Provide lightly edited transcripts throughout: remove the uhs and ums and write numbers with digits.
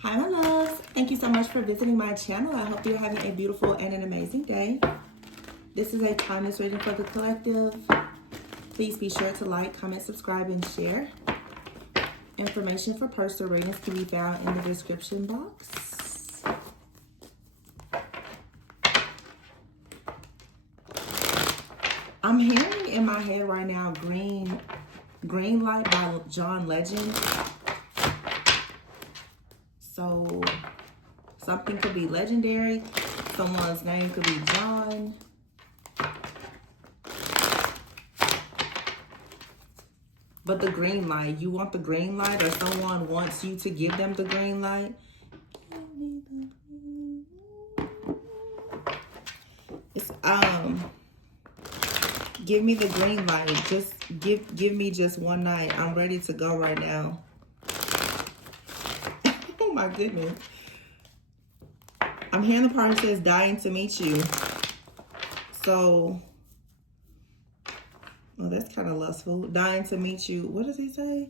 Hi, my loves. Thank you so much for visiting my channel. I hope you're having a beautiful and an amazing day. This is a timeless reading for the collective. Please be sure to like, comment, subscribe, and share. Information for personal readings can be found in the description box. I'm hearing in my head right now, Green Light by John Legend. So something could be legendary. Someone's name could be John. But the green light, you want the green light, or someone wants you to give them the green light. It's give me the green light. Just give me just one night. I'm ready to go right now. Oh my goodness. I'm hearing the part that says dying to meet you. So, oh, that's kind of lustful. Dying to meet you. What does he say?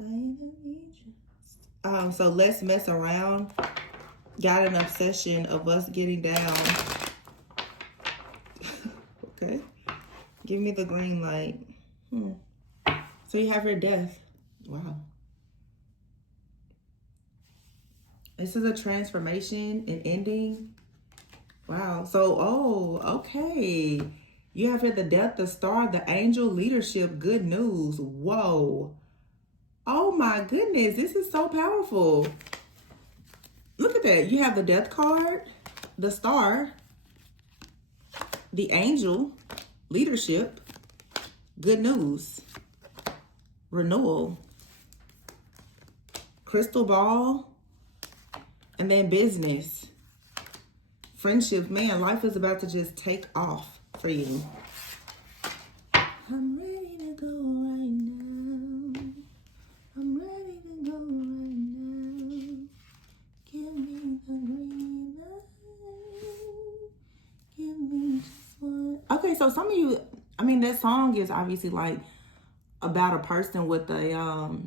Dying to meet you. So let's mess around. Got an obsession of us getting down. Okay. Give me the green light. So you have your death. Wow. This is a transformation, an ending. Wow. So, oh, okay. You have here the death, the star, the angel, leadership, good news. Whoa. Oh my goodness. This is so powerful. Look at that. You have the death card, the star, the angel, leadership, good news, renewal, crystal ball, and then business, friendships. Man, life is about to just take off for you. I'm ready to go right now. I'm ready to go right now. Give me the green light. Give me just one. Okay, so some of you, I mean, that song is obviously like about a person with a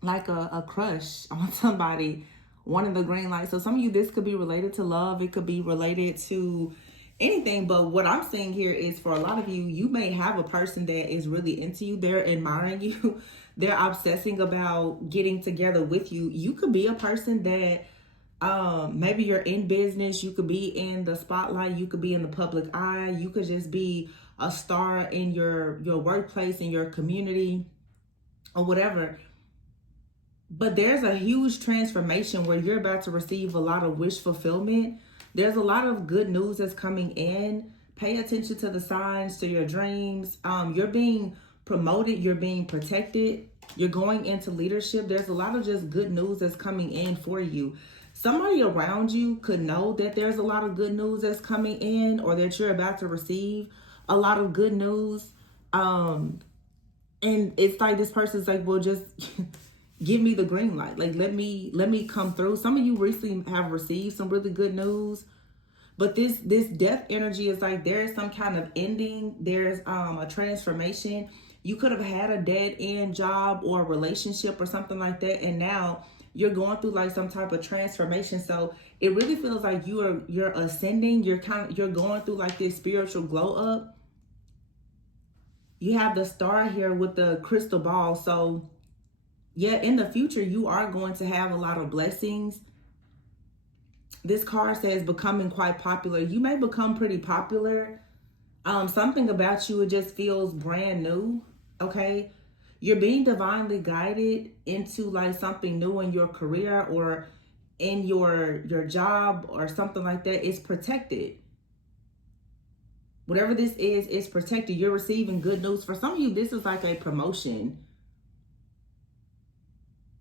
like a crush on somebody, wanting the green light. So some of you, this could be related to love. It could be related to anything. But what I'm seeing here is, for a lot of you, you may have a person that is really into you. They're admiring you. They're obsessing about getting together with you. You could be a person that maybe you're in business. You could be in the spotlight. You could be in the public eye. You could just be a star in your workplace, in your community, or whatever. But there's a huge transformation where you're about to receive a lot of wish fulfillment. There's a lot of good news that's coming in. Pay attention to the signs, to your dreams. You're being promoted. You're being protected. You're going into leadership. There's a lot of just good news that's coming in for you. Somebody around you could know that there's a lot of good news that's coming in, or that you're about to receive a lot of good news. And it's like this person's like, well, just give me the green light. Like, let me come through. Some of you recently have received some really good news, but this death energy is like there's some kind of ending. There's a transformation. You could have had a dead end job or relationship or something like that, and now you're going through like some type of transformation. So it really feels like you're ascending. You're going through like this spiritual glow up. You have the star here with the crystal ball. So yeah, in the future, you are going to have a lot of blessings. This card says becoming quite popular. You may become pretty popular. Something about you, it just feels brand new, okay? You're being divinely guided into like something new in your career or in your job or something like that. It's protected. Whatever this is, it's protected. You're receiving good news. For some of you, this is like a promotion.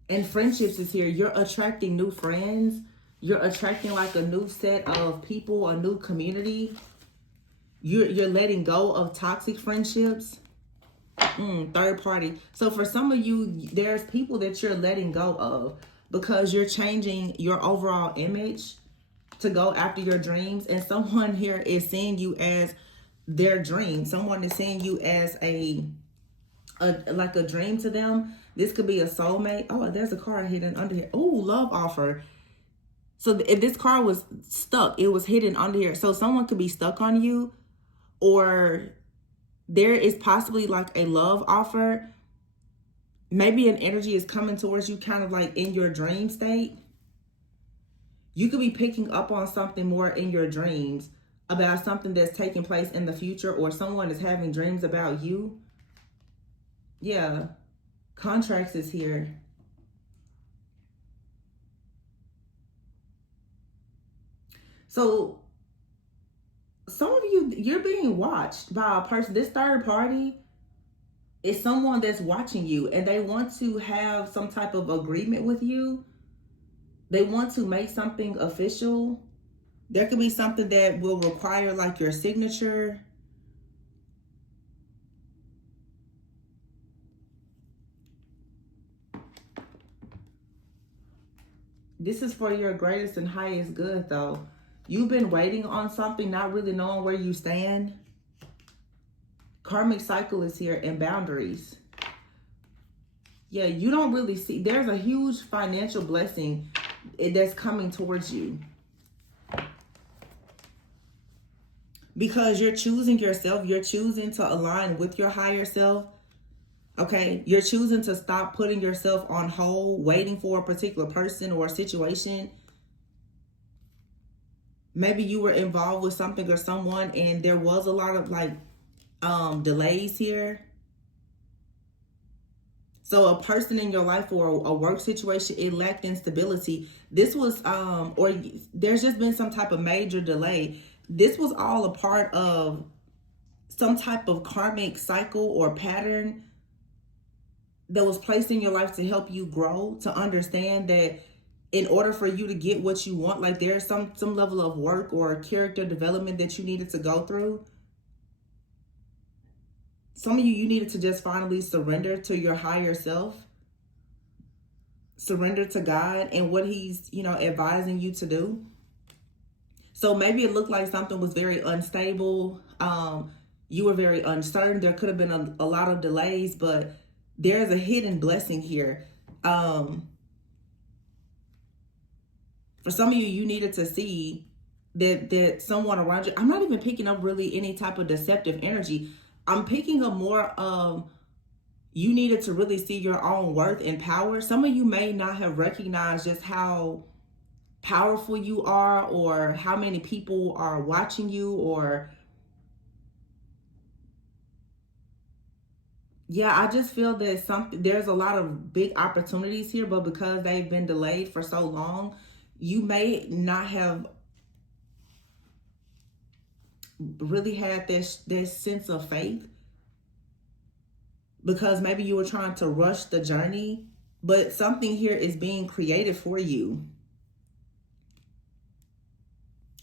And friendships is here. You're attracting new friends. You're attracting like a new set of people, a new community. You're letting go of toxic friendships. Third party. So for some of you, there's people that you're letting go of because you're changing your overall image to go after your dreams. And someone here is seeing you as their dream. Someone is seeing you as like a dream to them. This could be a soulmate. Oh, there's a card hidden under here. Oh, love offer. So if this card was stuck, it was hidden under here. So someone could be stuck on you, or there is possibly like a love offer. Maybe an energy is coming towards you kind of like in your dream state. You could be picking up on something more in your dreams about something that's taking place in the future, or someone is having dreams about you. Yeah. Contracts is here. So some of you, you're being watched by a person. This third party is someone that's watching you, and they want to have some type of agreement with you. They want to make something official. There could be something that will require like your signature. This is for your greatest and highest good, though. You've been waiting on something, not really knowing where you stand. Karmic cycle is here, and boundaries. Yeah, you don't really see. There's a huge financial blessing that's coming towards you. Because you're choosing yourself. You're choosing to align with your higher self. Okay, you're choosing to stop putting yourself on hold, waiting for a particular person or a situation. Maybe you were involved with something or someone, and there was a lot of like delays here. So a person in your life or a work situation, it lacked in stability. This was or there's just been some type of major delay. This was all a part of some type of karmic cycle or pattern that was placed in your life to help you grow, to understand that in order for you to get what you want, like there's some level of work or character development that you needed to go through. Some of you needed to just finally surrender to your higher self, surrender to God and what he's, advising you to do. So maybe it looked like something was very unstable. You were very uncertain. There could have been a lot of delays, but there's a hidden blessing here. For some of you, you needed to see that someone around you, I'm not even picking up really any type of deceptive energy. I'm picking up more of you needed to really see your own worth and power. Some of you may not have recognized just how powerful you are, or how many people are watching you, or yeah, I just feel that there's a lot of big opportunities here, but because they've been delayed for so long, you may not have really had this sense of faith, because maybe you were trying to rush the journey, but something here is being created for you.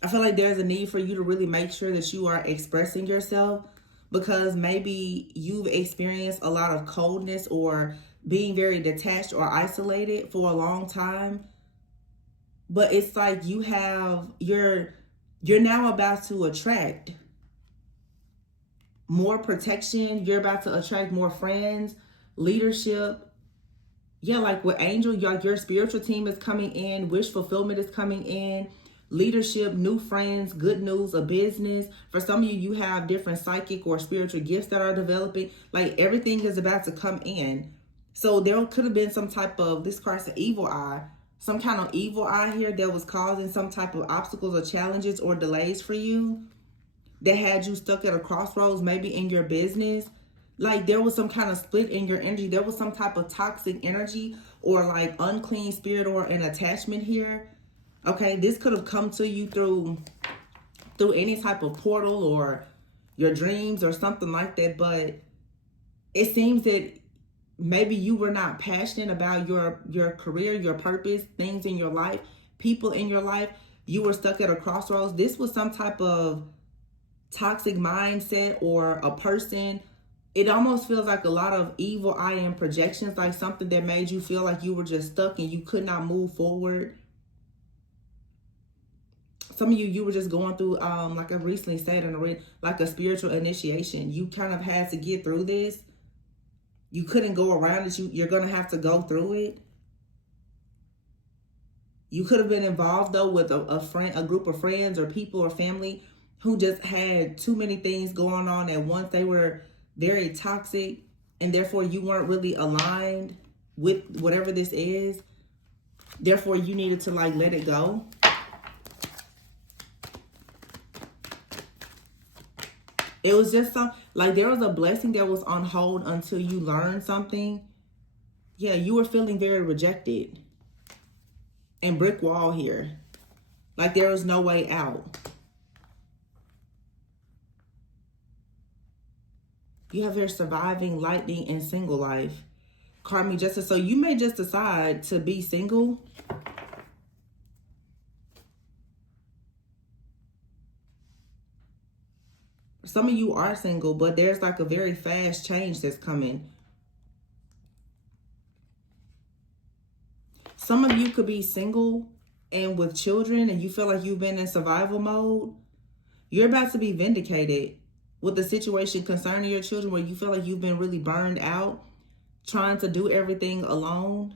I feel like there's a need for you to really make sure that you are expressing yourself, because maybe you've experienced a lot of coldness or being very detached or isolated for a long time. But it's like you're now about to attract more protection. You're about to attract more friends, leadership. Yeah, like with Angel, your spiritual team is coming in, wish fulfillment is coming in, leadership, new friends, good news, a business. For some of you, you have different psychic or spiritual gifts that are developing. Like everything is about to come in. So there could have been some type of, this card's an evil eye, some kind of evil eye here that was causing some type of obstacles or challenges or delays for you, that had you stuck at a crossroads, maybe in your business. Like there was some kind of split in your energy. There was some type of toxic energy or like unclean spirit or an attachment here. Okay, this could have come to you through any type of portal or your dreams or something like that. But it seems that maybe you were not passionate about your career, your purpose, things in your life, people in your life. You were stuck at a crossroads. This was some type of toxic mindset or a person. It almost feels like a lot of evil eye and projections, like something that made you feel like you were just stuck and you could not move forward. Some of you were just going through, like I recently said in a reading, like a spiritual initiation. You kind of had to get through this. You couldn't go around it. You're going to have to go through it. You could have been involved, though, with a group of friends or people or family who just had too many things going on at once. They were very toxic, and therefore you weren't really aligned with whatever this is. Therefore, you needed to like let it go. It was just like there was a blessing that was on hold until you learned something. Yeah, you were feeling very rejected. And brick wall here. Like there was no way out. You have here surviving, lightning, and single life. Karmic justice. So you may just decide to be single. Some of you are single, but there's like a very fast change that's coming. Some of you could be single and with children and you feel like you've been in survival mode. You're about to be vindicated with the situation concerning your children where you feel like you've been really burned out, trying to do everything alone.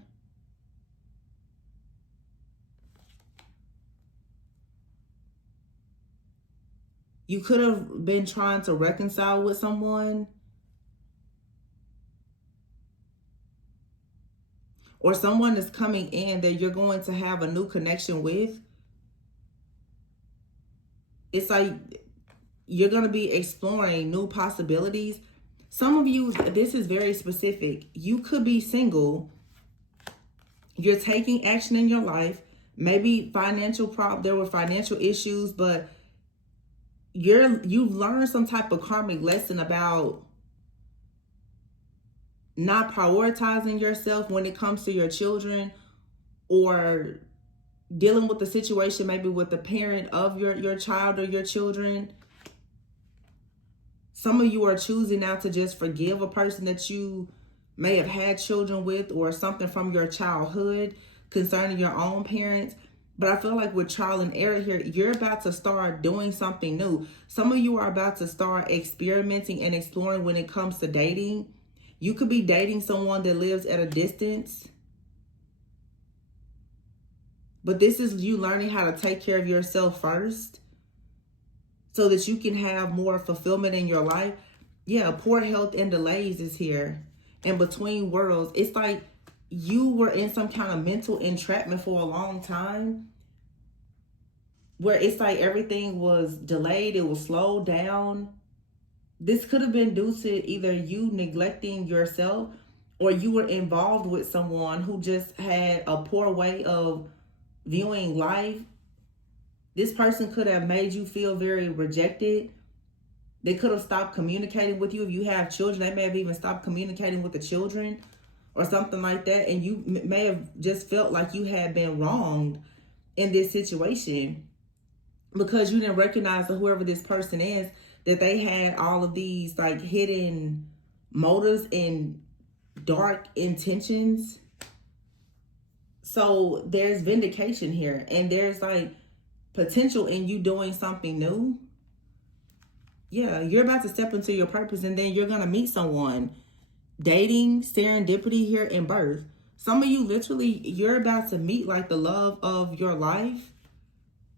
You could have been trying to reconcile with someone. Or someone is coming in that you're going to have a new connection with. It's like you're going to be exploring new possibilities. Some of you, this is very specific. You could be single. You're taking action in your life. Maybe there were financial issues, but you've learned some type of karmic lesson about not prioritizing yourself when it comes to your children, or dealing with the situation maybe with the parent of your child or your children. Some of you are choosing now to just forgive a person that you may have had children with, or something from your childhood concerning your own parents. But I feel like with trial and error here, you're about to start doing something new. Some of you are about to start experimenting and exploring when it comes to dating. You could be dating someone that lives at a distance. But this is you learning how to take care of yourself first so that you can have more fulfillment in your life. Yeah, poor health and delays is here. And between worlds, it's like you were in some kind of mental entrapment for a long time, where it's like everything was delayed, it was slowed down. This could have been due to either you neglecting yourself, or you were involved with someone who just had a poor way of viewing life. This person could have made you feel very rejected. They could have stopped communicating with you. If you have children, they may have even stopped communicating with the children or something like that. And you may have just felt like you had been wronged in this situation because you didn't recognize that whoever this person is, that they had all of these like hidden motives and dark intentions. So there's vindication here, and there's like potential in you doing something new. Yeah, you're about to step into your purpose, and then you're going to meet someone. Dating, serendipity here, and birth. Some of you literally, you're about to meet like the love of your life.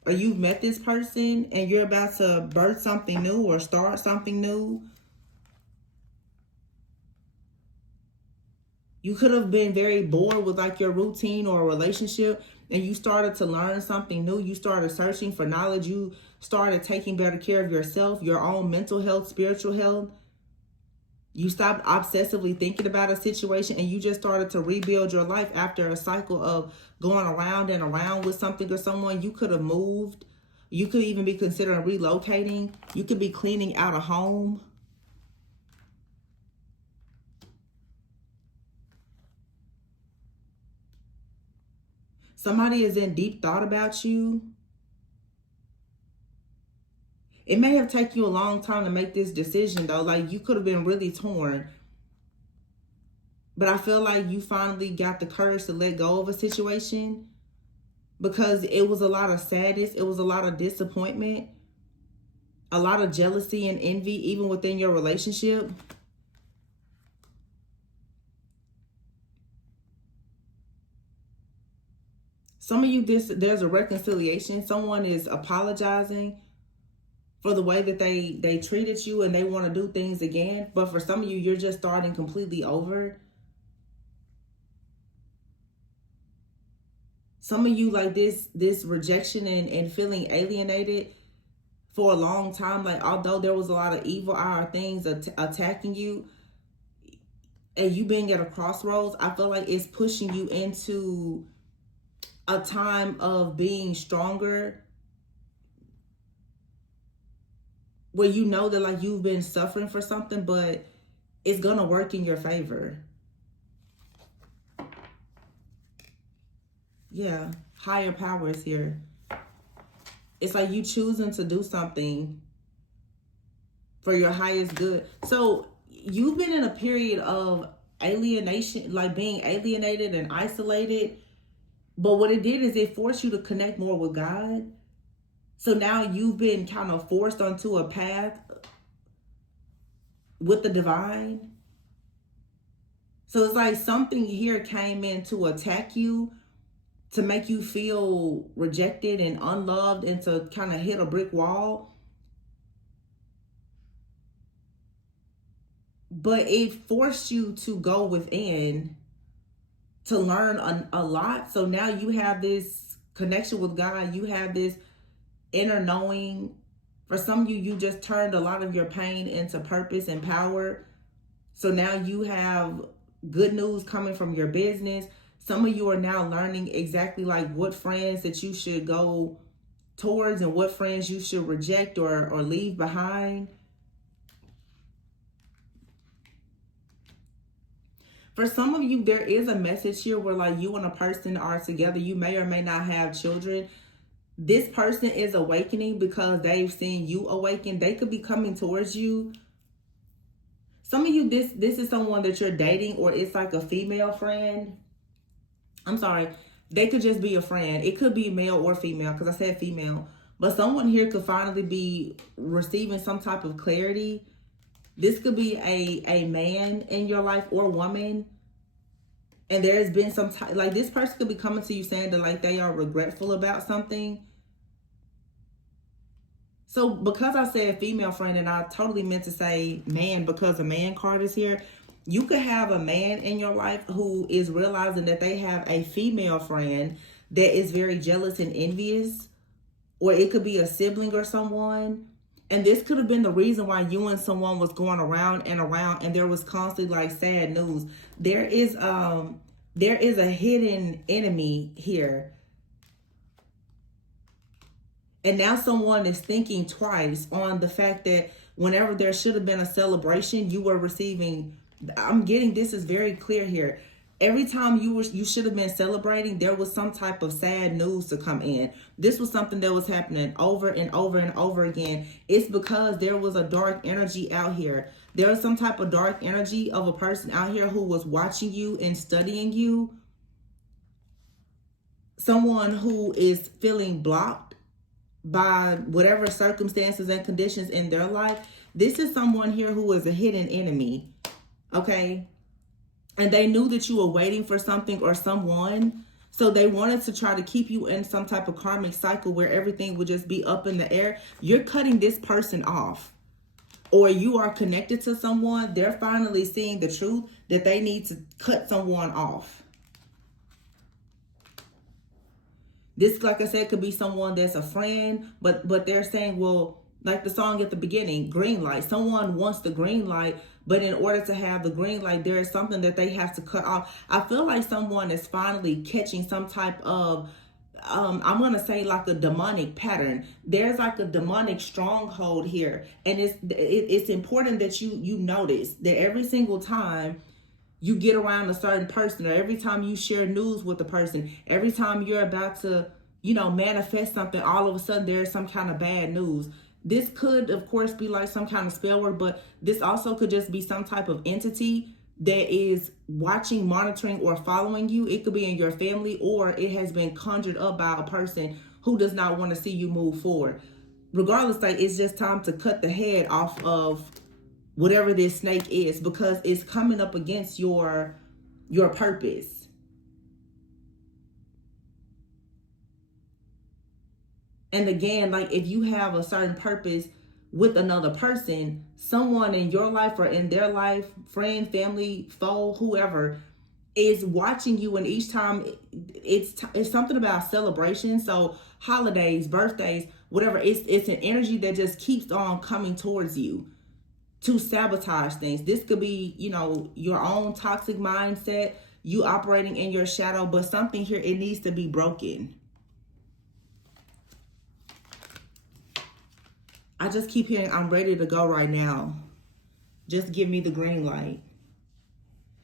Or you've met this person and you're about to birth something new or start something new. You could have been very bored with like your routine or a relationship, and you started to learn something new. You started searching for knowledge. You started taking better care of yourself, your own mental health, spiritual health. You stopped obsessively thinking about a situation, and you just started to rebuild your life after a cycle of going around and around with something or someone. You could have moved. You could even be considering relocating. You could be cleaning out a home. Somebody is in deep thought about you. It may have taken you a long time to make this decision, though. Like, you could have been really torn. But I feel like you finally got the courage to let go of a situation, because it was a lot of sadness. It was a lot of disappointment, a lot of jealousy and envy, even within your relationship. Some of you, there's a reconciliation. Someone is apologizing for the way that they treated you and they want to do things again. But for some of you, you're just starting completely over. Some of you, like this rejection and feeling alienated for a long time. Like, although there was a lot of evil eye or things attacking you and you being at a crossroads, I feel like it's pushing you into a time of being stronger, where you know that like you've been suffering for something, but it's gonna work in your favor. Yeah, higher powers here. It's like you choosing to do something for your highest good. So you've been in a period of alienation, like being alienated and isolated. But what it did is it forced you to connect more with God. So now you've been kind of forced onto a path with the divine. So it's like something here came in to attack you, to make you feel rejected and unloved, and to kind of hit a brick wall. But it forced you to go within to learn a lot. So now you have this connection with God. You have this inner knowing. For some of you, you just turned a lot of your pain into purpose and power. So now you have good news coming from your business. Some of you are now learning exactly like what friends that you should go towards and what friends you should reject or leave behind. For some of you, there is a message here where like you and a person are together. You may or may not have children. This person is awakening because they've seen you awaken. They could be coming towards you. Some of you, this is someone that you're dating, or it's like a female friend. I'm sorry. They could just be a friend. It could be male or female, because I said female. But someone here could finally be receiving some type of clarity. This could be a man in your life or woman. And there's been some type, like this person could be coming to you saying that like they are regretful about something. So because I said female friend and I totally meant to say man because a man card is here, you could have a man in your life who is realizing that they have a female friend that is very jealous and envious, or it could be a sibling or someone. And this could have been the reason why you and someone was going around and there was constantly like sad news. There is a hidden enemy here. And now someone is thinking twice on the fact that whenever there should have been a celebration, you were receiving, I'm getting, this is very clear here. Every time you should have been celebrating, there was some type of sad news to come in. This was something that was happening over and over and over again. It's because there was a dark energy out here. There was some type of dark energy of a person out here who was watching you and studying you. Someone who is feeling blocked by whatever circumstances and conditions in their life. This is someone here who is a hidden enemy. Okay? And they knew that you were waiting for something or someone. So they wanted to try to keep you in some type of karmic cycle where everything would just be up in the air. You're cutting this person off. Or you are connected to someone. They're finally seeing the truth that they need to cut someone off. This, like I said, could be someone that's a friend. But they're saying, well, like the song at the beginning, green light. Someone wants the green light, but in order to have the green light, there is something that they have to cut off. I feel like someone is finally catching some type of, I'm going to say like a demonic pattern. There's like a demonic stronghold here. And it's important that you notice that every single time you get around a certain person, or every time you share news with a person, every time you're about to, manifest something, all of a sudden there's some kind of bad news. This could, of course, be like some kind of spell word, but this also could just be some type of entity that is watching, monitoring, or following you. It could be in your family, or it has been conjured up by a person who does not want to see you move forward. Regardless, like, it's just time to cut the head off of whatever this snake is, because it's coming up against your purpose. And again, like if you have a certain purpose with another person, someone in your life or in their life, friend, family, foe, whoever, is watching you, and each time it's something about celebration. So holidays, birthdays, whatever, it's an energy that just keeps on coming towards you to sabotage things. This could be, you know, your own toxic mindset, you operating in your shadow, but something here, it needs to be broken. I just keep hearing, I'm ready to go right now. Just give me the green light.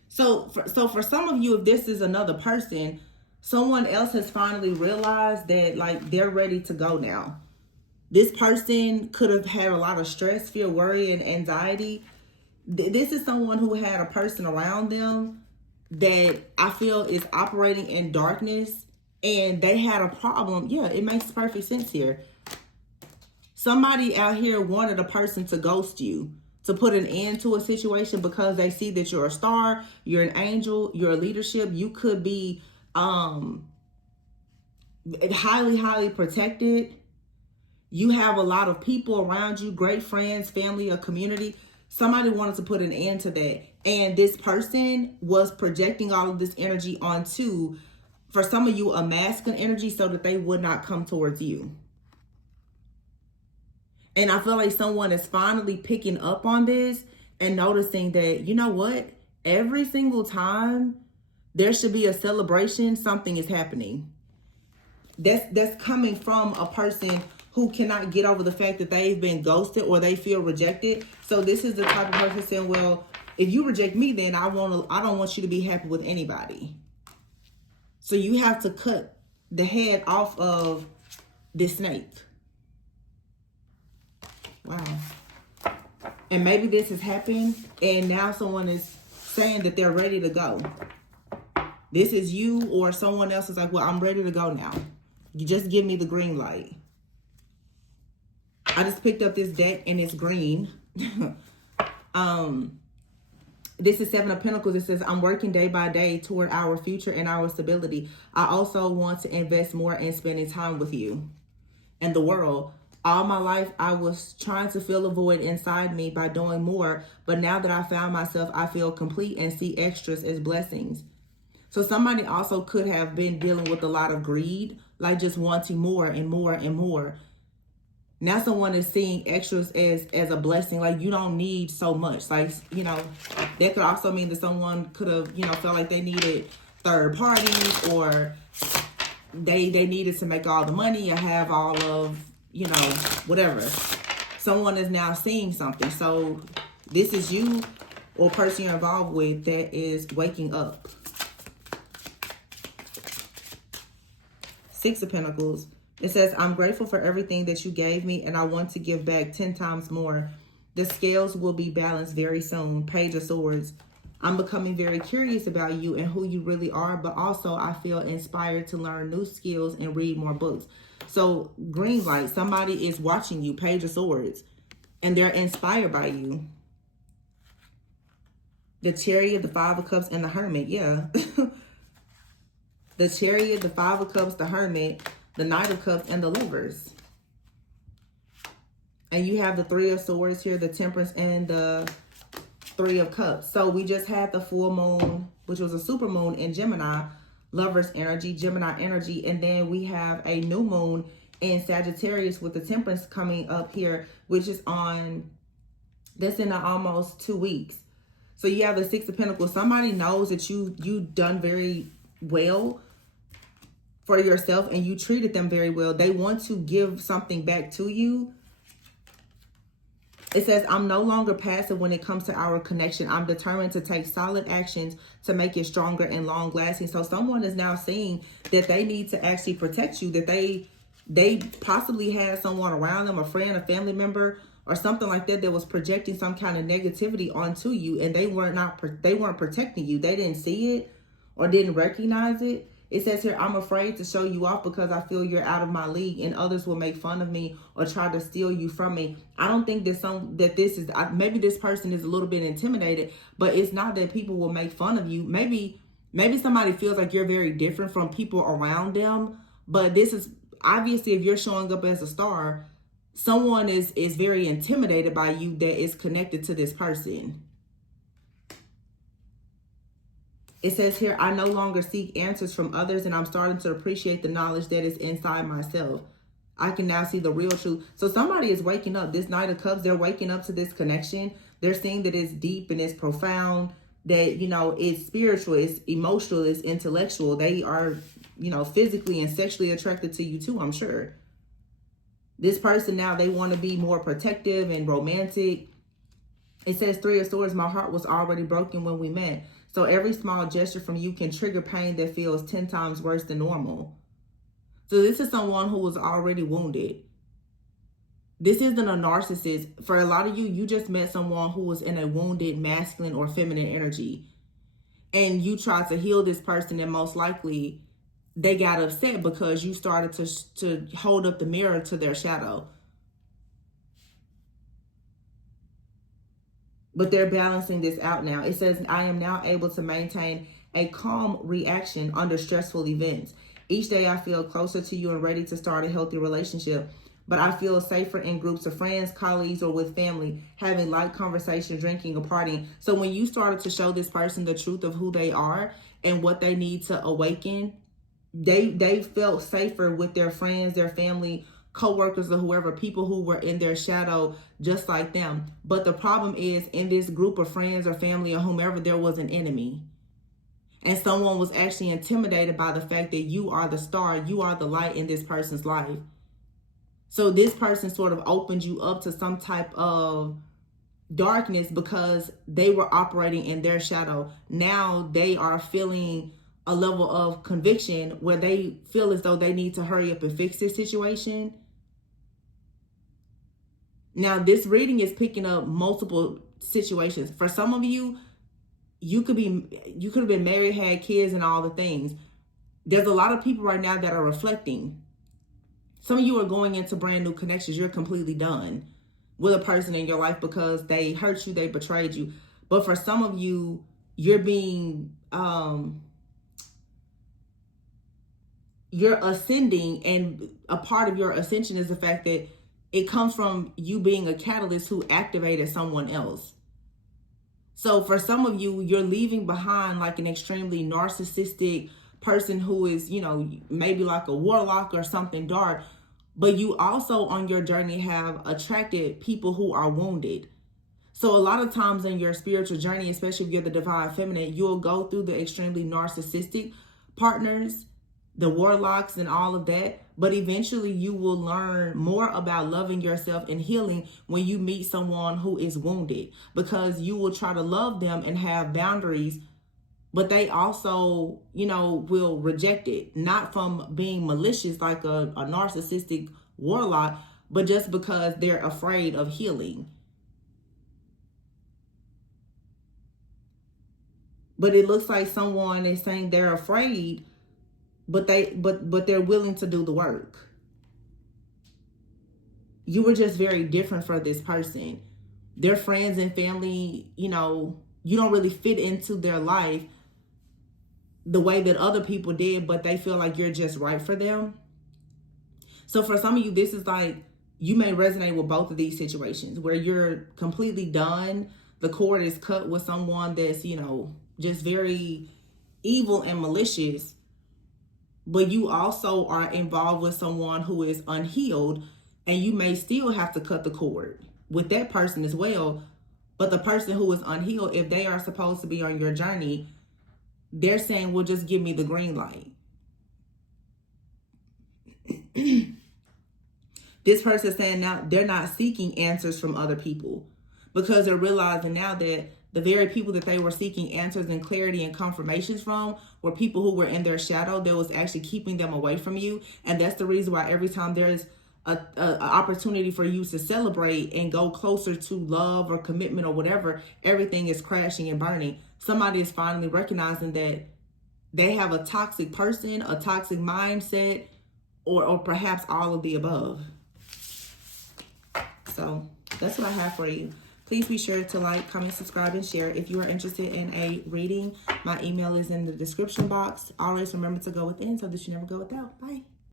So for some of you, if this is another person, someone else has finally realized that like they're ready to go now. This person could have had a lot of stress, fear, worry, and anxiety. This is someone who had a person around them that I feel is operating in darkness, and they had a problem. Yeah, it makes perfect sense here. Somebody out here wanted a person to ghost you, to put an end to a situation because they see that you're a star, you're an angel, you're a leadership. You could be highly, highly protected. You have a lot of people around you, great friends, family, a community. Somebody wanted to put an end to that. And this person was projecting all of this energy onto, for some of you, a masculine energy so that they would not come towards you. And I feel like someone is finally picking up on this and noticing that, you know what? Every single time there should be a celebration, something is happening. That's coming from a person who cannot get over the fact that they've been ghosted or they feel rejected. So this is the type of person saying, well, if you reject me, then I don't want you to be happy with anybody. So you have to cut the head off of this snake. Wow. And maybe this has happened and now someone is saying that they're ready to go. This is you, or someone else is like, well, I'm ready to go now. You just give me the green light. I just picked up this deck and it's green. This is Seven of Pentacles. It says, I'm working day by day toward our future and our stability. I also want to invest more in spending time with you and the world. All my life, I was trying to fill a void inside me by doing more. But now that I found myself, I feel complete and see extras as blessings. So somebody also could have been dealing with a lot of greed, like just wanting more and more and more. Now someone is seeing extras as a blessing. Like you don't need so much. Like, you know, that could also mean that someone could have, you know, felt like they needed third parties, or they needed to make all the money or have all of, you know, whatever. Someone is now seeing something. So this is you or person you're involved with that is waking up. Six of Pentacles. It says, I'm grateful for everything that you gave me and I want to give back 10 times more. The scales will be balanced very soon. Page of Swords. I'm becoming very curious about you and who you really are, but also I feel inspired to learn new skills and read more books. So green light, somebody is watching you. Page of Swords. And they're inspired by you. The Chariot, the Five of Cups, and the Hermit. Yeah. The Chariot, the Five of Cups, the Hermit, the Knight of Cups, and the Lovers. And you have the Three of Swords here, the Temperance, and the Three of Cups. So we just had the full moon, which was a super moon in Gemini, Lovers energy, Gemini energy. And then we have a new moon in Sagittarius with the Temperance coming up here, which is that's in almost 2 weeks. So you have the Six of Pentacles. Somebody knows that you've done very well for yourself and you treated them very well. They want to give something back to you. It says, I'm no longer passive when it comes to our connection. I'm determined to take solid actions to make it stronger and long lasting. So someone is now seeing that they need to actually protect you, that they possibly had someone around them, a friend, a family member, or something like that was projecting some kind of negativity onto you, and they weren't protecting you. They didn't see it or didn't recognize it. It says here, I'm afraid to show you off because I feel you're out of my league and others will make fun of me or try to steal you from me. I don't think maybe this person is a little bit intimidated, but it's not that people will make fun of you. Maybe somebody feels like you're very different from people around them, but this is obviously, if you're showing up as a star, someone is very intimidated by you that is connected to this person. It says here, I no longer seek answers from others, and I'm starting to appreciate the knowledge that is inside myself. I can now see the real truth. So somebody is waking up. This Knight of Cups, they're waking up to this connection. They're seeing that it's deep and it's profound, that, you know, it's spiritual, it's emotional, it's intellectual. They are, you know, physically and sexually attracted to you too, I'm sure. This person now, they want to be more protective and romantic. It says 3 of Swords, my heart was already broken when we met. So every small gesture from you can trigger pain that feels 10 times worse than normal. So this is someone who was already wounded. This isn't a narcissist. For a lot of you, you just met someone who was in a wounded masculine or feminine energy. And you tried to heal this person, and most likely they got upset because you started to hold up the mirror to their shadow. But they're balancing this out now. It says, I am now able to maintain a calm reaction under stressful events. Each day I feel closer to you and ready to start a healthy relationship. But I feel safer in groups of friends, colleagues, or with family, having light conversation, drinking, or partying. So when you started to show this person the truth of who they are and what they need to awaken, they felt safer with their friends, their family, co-workers, or whoever, people who were in their shadow just like them. But the problem is, in this group of friends or family or whomever, there was an enemy. And someone was actually intimidated by the fact that you are the star, you are the light in this person's life. So this person sort of opened you up to some type of darkness because they were operating in their shadow. Now they are feeling a level of conviction where they feel as though they need to hurry up and fix this situation. Now, this reading is picking up multiple situations. For some of you, you could have been married, had kids, and all the things. There's a lot of people right now that are reflecting. Some of you are going into brand new connections. You're completely done with a person in your life because they hurt you, they betrayed you. But for some of you, you're being you're ascending, and a part of your ascension is the fact that it comes from you being a catalyst who activated someone else. So for some of you, you're leaving behind like an extremely narcissistic person who is, you know, maybe like a warlock or something dark. But you also on your journey have attracted people who are wounded. So a lot of times in your spiritual journey, especially if you're the divine feminine, you'll go through the extremely narcissistic partners, the warlocks and all of that. But eventually you will learn more about loving yourself and healing when you meet someone who is wounded, because you will try to love them and have boundaries, but they also, you know, will reject it, not from being malicious like a narcissistic warlock, but just because they're afraid of healing. But it looks like someone is saying they're afraid, but they're willing to do the work. You were just very different for this person. Their friends and family, you know, you don't really fit into their life the way that other people did, but they feel like you're just right for them. So for some of you, this is like, you may resonate with both of these situations where you're completely done. The cord is cut with someone that's, you know, just very evil and malicious. But you also are involved with someone who is unhealed, and you may still have to cut the cord with that person as well. But the person who is unhealed, if they are supposed to be on your journey, they're saying, well, just give me the green light. This person is saying now they're not seeking answers from other people, because they're realizing now that the very people that they were seeking answers and clarity and confirmations from were people who were in their shadow that was actually keeping them away from you. And that's the reason why every time there's an opportunity for you to celebrate and go closer to love or commitment or whatever, everything is crashing and burning. Somebody is finally recognizing that they have a toxic person, a toxic mindset, or perhaps all of the above. So that's what I have for you. Please be sure to like, comment, subscribe, and share. If you are interested in a reading, my email is in the description box. Always remember to go within so that you never go without. Bye.